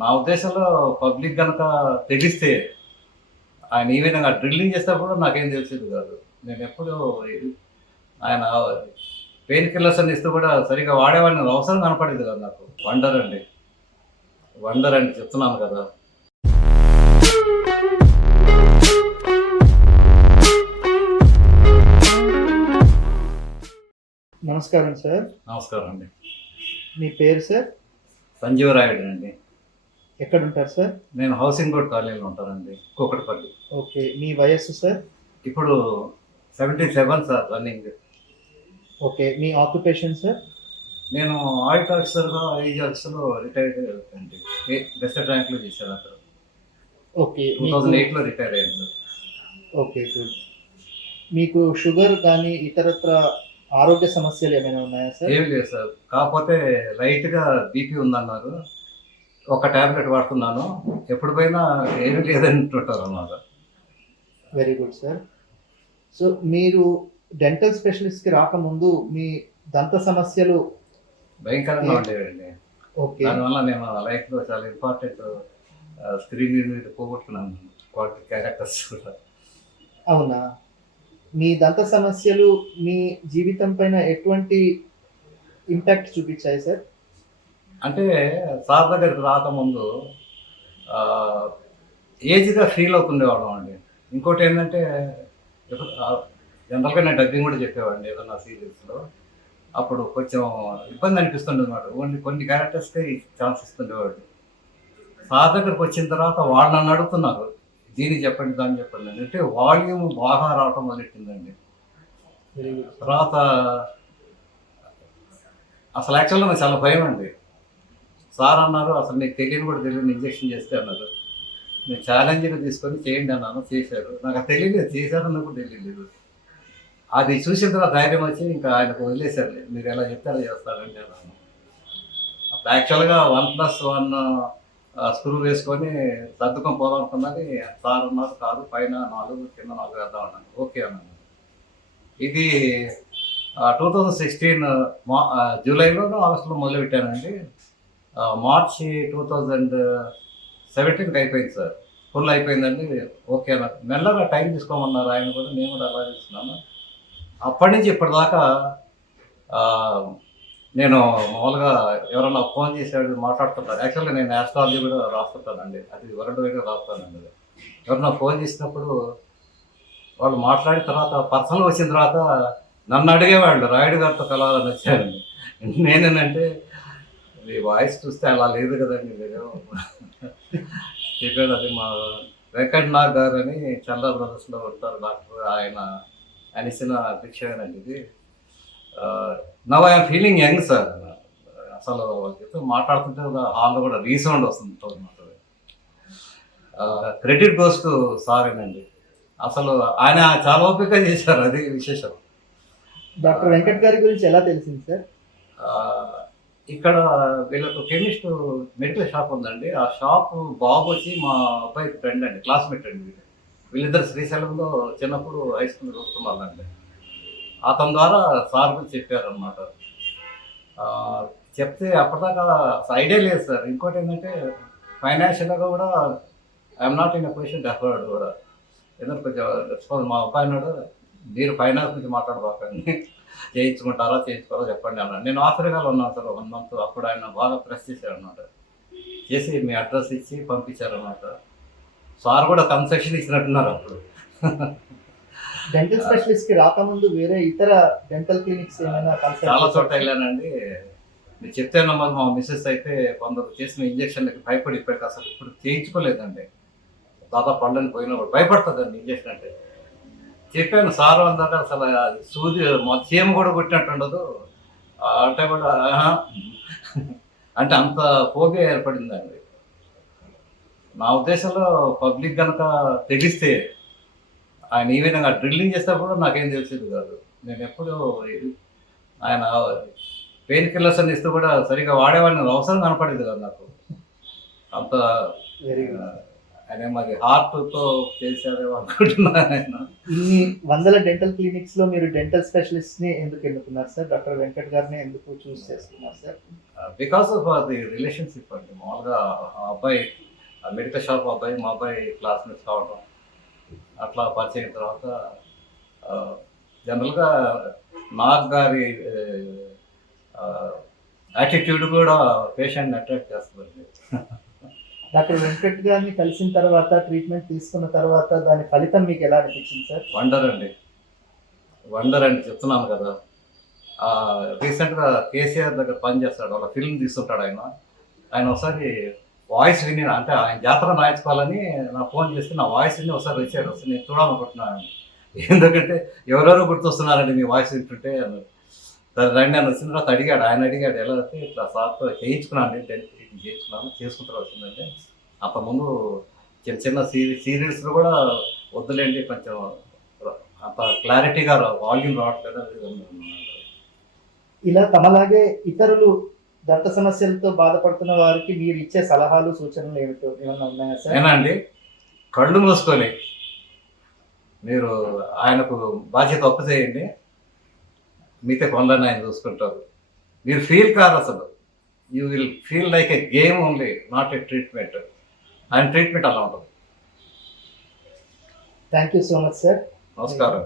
నా ఉద్దేశంలో పబ్లిక్ గనక తెగిస్తే ఆయన ఈ విధంగా డ్రిల్లింగ్ చేసేటప్పుడు నాకేం తెలిసేది కాదు. నేను ఎప్పుడు ఆయన పెయిన్ కిల్లర్స్ అని ఇస్తూ కూడా సరిగ్గా వాడేవాడిని అవసరం కనపడేది కాదు నాకు. వండర్ అండి, వండర్ అండి చెప్తున్నాను కదా. నమస్కారం సార్. నమస్కారం అండి. మీ పేరు సార్? సంజీవరాయుడు అండి. ఎక్కడ ఉంటారు సార్? నేను హౌసింగ్ బోర్డ్ కాలనీలో ఉంటానండి, కూకట్పల్లి. ఓకే. మీ వయస్సు సార్? ఇప్పుడు 77 సార్ రన్నింగ్. ఓకే. మీ ఆక్యుపేషన్ సార్? నేను ఆడిట్ ఆఫీసర్గా ఏజ్ ఆఫీసర్లో రిటైర్డ్ అండి. బెస్ట్ ర్యాంక్లో చేశాను అక్కడ. ఓకే. 2008లో రిటైర్ అయ్యాను సార్. Okay, good. మీకు షుగర్ కానీ ఇతరత్ర ఆరోగ్య సమస్యలు ఏమైనా ఉన్నాయా సార్? ఏమి లేదు సార్, కాకపోతే లైట్గా బీపీ ఉందన్నారు. ఒక ట్యాబ్లెట్ వాడుతున్నాను. ఎప్పుడు పోయినా ఏమీ లేదంటుంటారు అన్నమాట. Very good sir. సో మీరు డెంటల్ స్పెషలిస్ట్కి రాకముందు మీ దంత సమస్యలు భయంకరంగా ఉండేవండి. ఓకే. దానివల్ల నేను లైఫ్లో చాలా ఇంపార్టెంట్ స్క్రీన్ మీద పోగొట్టుకున్నాను క్వాలిటీ క్యారెక్టర్స్ కూడా. అవునా? మీ దంత సమస్యలు మీ జీవితం పైన ఎటువంటి ఇంపాక్ట్ చూపించాయి సార్? అంటే సార్ దగ్గరికి రాకముందు ఏజ్గా ఫీల్ అవుతుండేవాళ్ళం అండి. ఇంకోటి ఏంటంటే జనరల్గా నేను డబ్బింగ్ కూడా చెప్పేవాడిని ఏదన్నా సీరియల్స్లో. అప్పుడు కొంచెం ఇబ్బంది అనిపిస్తుండే అనమాట. ఓన్లీ కొన్ని క్యారెక్టర్స్కే ఛాన్స్ ఇస్తుండేవాడు. సార్ దగ్గరికి వచ్చిన తర్వాత వాళ్ళు నన్ను అడుగుతున్నారు, దీన్ని చెప్పండి దాన్ని చెప్పండి అంటే వాల్యూమ్ బాగా రావటం మొదలెట్టిందండి. Very good. తర్వాత అసలు యాక్చువల్గా నాకు చాలా భయం అండి. సార్ అన్నారు, అసలు నీకు తెలియని కూడా తెలియని ఇంజెక్షన్ చేస్తే అన్నారు. నేను ఛాలెంజ్గా తీసుకొని చేయండి అన్నాను, చేశారు. నాకు అది తెలియలేదు, చేశారని కూడా తెలియలేదు. అది చూసిన తర్వాత ధైర్యం వచ్చి ఇంకా ఆయనకు వదిలేశారు, మీరు ఎలా చెప్తారో చేస్తారండి అన్నాను. అప్పుడు యాక్చువల్గా 1+1 స్క్రూ వేసుకొని సర్దుకొని పోదాం అనుకున్నది. సార్ ఉన్నారు, కాదు పైన 4 కింద 4 వేద్దాం అన్నాను. ఓకే అన్నాను. ఇది 2016 జూలైలోనూ ఆగస్టులో మొదలుపెట్టానండి. మార్చి 2017కి అయిపోయింది సార్, ఫుల్ అయిపోయిందండి. ఓకే అన్నారు. మెల్లగా టైం తీసుకోమన్నారు ఆయన కూడా, నేను కూడా అలా తీసుకున్నాను. అప్పటి నుంచి ఇప్పటిదాకా నేను మామూలుగా ఎవరన్నా ఫోన్ చేసేవాడు మాట్లాడుతుంటారు. యాక్చువల్గా నేను ఆస్ట్రాలజీ కూడా రాస్తుంటానండి, అది వరల్డ్ వైడ్గా రాస్తానండి. ఎవరన్నా ఫోన్ చేసినప్పుడు వాళ్ళు మాట్లాడిన తర్వాత పర్సనల్ వచ్చిన తర్వాత నన్ను అడిగేవాళ్ళు, రాయుడు గారితో కలవాలని వచ్చారండి. నేనేనంటే మీ వాయిస్ చూస్తే అలా లేదు కదండి మీరు చెప్పాడు. అది మా వెంకట్ నాగ్ గారు అని చంద్ర బ్రదర్స్లో ఉంటారు డాక్టర్, ఆయన ఇచ్చిన విషయమేనండి ఇది. Now I'm feeling young sir. అసలు చెప్తే మాట్లాడుతుంటే హాల్లో కూడా రీసౌండ్ వస్తుంది. క్రెడిట్ గోస్ టు సారేనండి. అసలు ఆయన చాలా ఓపిక చేశారు, అది విశేషం. డాక్టర్ వెంకట్ గారి గురించి ఎలా తెలిసింది సార్? ఇక్కడ వీళ్ళకు కెమిస్ట్ మెడికల్ షాప్ ఉందండి. ఆ షాప్ బాబు వచ్చి మా అబ్బాయి ఫ్రెండ్ అండి, క్లాస్మేట్ అండి. వీళ్ళిద్దరు శ్రీశైలంలో చిన్నప్పుడు హై స్కూల్ చదువుతున్నారండి. అతని ద్వారా సార్ గురించి చెప్పారనమాట. చెప్తే అప్పటిదాకా ఐడియా లేదు సార్. ఇంకోటి ఏంటంటే ఫైనాన్షియల్గా కూడా I'm not in a position to afford కూడా. ఎందుకంటే కొంచెం రెస్పాన్స్ మా అబ్బాయి అన్నాడు, మీరు ఫైనాన్స్ గురించి మాట్లాడబాకండి, చేయించుకుంటారా చేయించుకోవాలో చెప్పండి అన్నాడు. నేను ఆఫ్రికాలో ఉన్నాను సార్ 1 month. అప్పుడు ఆయన బాగా ప్రెస్ చేశారనమాట, చేసి మీ అడ్రస్ ఇచ్చి పంపించారనమాట. సార్ కూడా కన్సెషన్ ఇచ్చినట్టున్నారు అప్పుడు. డెంటల్ స్పెషలిస్ట్కి రాకముందు వేరే ఇతర డెంటల్ క్లినిక్స్ ఏమైనా చాలా చోట వెళ్ళానండి. మీరు చెప్తే నమ్మదు. మా మిస్సెస్ అయితే కొందరు చేసిన ఇంజక్షన్లకి భయపడి ఇప్పటికి అసలు ఇప్పుడు చేయించుకోలేదండి. దాదాపు పళ్ళని పోయినప్పుడు భయపడుతుందండి ఇంజక్షన్ అంటే. చెప్పాను సార్ అందాక అసలు సూది మా చీమ కూడా కొట్టినట్టు ఉండదు అంటే కూడా అంటే అంత ఫోబియా ఏర్పడిందండి. నా ఉద్దేశంలో పబ్లిక్ కనుక తెగిస్తే ఆయన ఈ విధంగా డ్రిల్లింగ్ చేసేటప్పుడు నాకేం తెలిసేది కాదు. నేను ఎప్పుడు ఆయన పెయిన్ కిల్లర్స్ అని ఇస్తూ కూడా సరిగ్గా వాడేవాడిని అవసరం కనపడేది కాదు నాకు. అంత ఆయన మరి హార్ట్తో చేశారేమో అనుకుంటున్నాను ఆయన. ఇన్ని వందల డెంటల్ క్లినిక్స్ లో మీరు డెంటల్ స్పెషలిస్ట్ ని ఎందుకు ఎన్నుకున్నారు సార్? డాక్టర్ వెంకట్ గారిని ఎందుకు చూస్ చేసుకున్నారు sir? Because of the relationship అండి. మామూలుగా ఆ అబ్బాయి మెడికల్ షాప్ అబ్బాయి మా అబ్బాయి క్లాస్మేట్స్ కావడం, అట్లా పరిచయం తర్వాత జనరల్గా నాగ్ గారి యాటిట్యూడ్ కూడా పేషెంట్ని అట్రాక్ట్ చేస్తుందండి. డాక్టర్ వెంకట్ గారిని కలిసిన తర్వాత, ట్రీట్మెంట్ తీసుకున్న తర్వాత దాని ఫలితం మీకు ఎలా అనిపించింది సార్? వండర్ అండి, వండర్ అండి, చెప్తున్నాను కదా. రీసెంట్గా కేసీఆర్ దగ్గర పని చేస్తాడు, వాళ్ళ ఫిల్మ్ తీస్తుంటాడు ఆయన. ఆయన ఒకసారి వాయిస్ విని, అంటే ఆయన జాతర రాయించుకోవాలని నా ఫోన్ చేస్తే నా వాయిస్ విని ఒకసారి వచ్చాడు. వస్తే నేను చూడాలనుకుంటున్నాను, ఎందుకంటే ఎవరెవరో గుర్తొస్తున్నారండి మీ వాయిస్ వింటుంటే అన్నారు. సరే రండి అని వచ్చిన తర్వాత అడిగాడు, ఆయన అడిగాడు ఎలా అయితే ఇట్లా సార్తో చేయించుకున్నాను, డెంటిల్ చేయించుకున్నాను, చేసుకుంటారు వచ్చిందంటే. అంతకుముందు చిన్న చిన్న సీరియల్స్లో కూడా వద్దులేండి, కొంచెం అంత క్లారిటీగా వాల్యూమ్ రావట్లేదు అది ఇది అన్నాడు. ఇలా తమలాగే ఇతరులు దంత సమస్యలతో బాధపడుతున్న వారికి మీరు ఇచ్చే సలహాలు, సూచనలు ఏమిటో ఏమన్నా ఉన్నాయా సార్? అయినా అండి, కళ్ళు మూసుకొని మీరు ఆయనకు బాధ్యత ఒప్పు చేయండి, మిగతా పనులన్నీ ఆయన చూసుకుంటారు. మీరు ఫీల్ కాదు అసలు, you will feel like A game only, not a treatment. ఆయన ట్రీట్మెంట్ అలా ఉంటుంది. Thank you so much sir. నమస్కారం.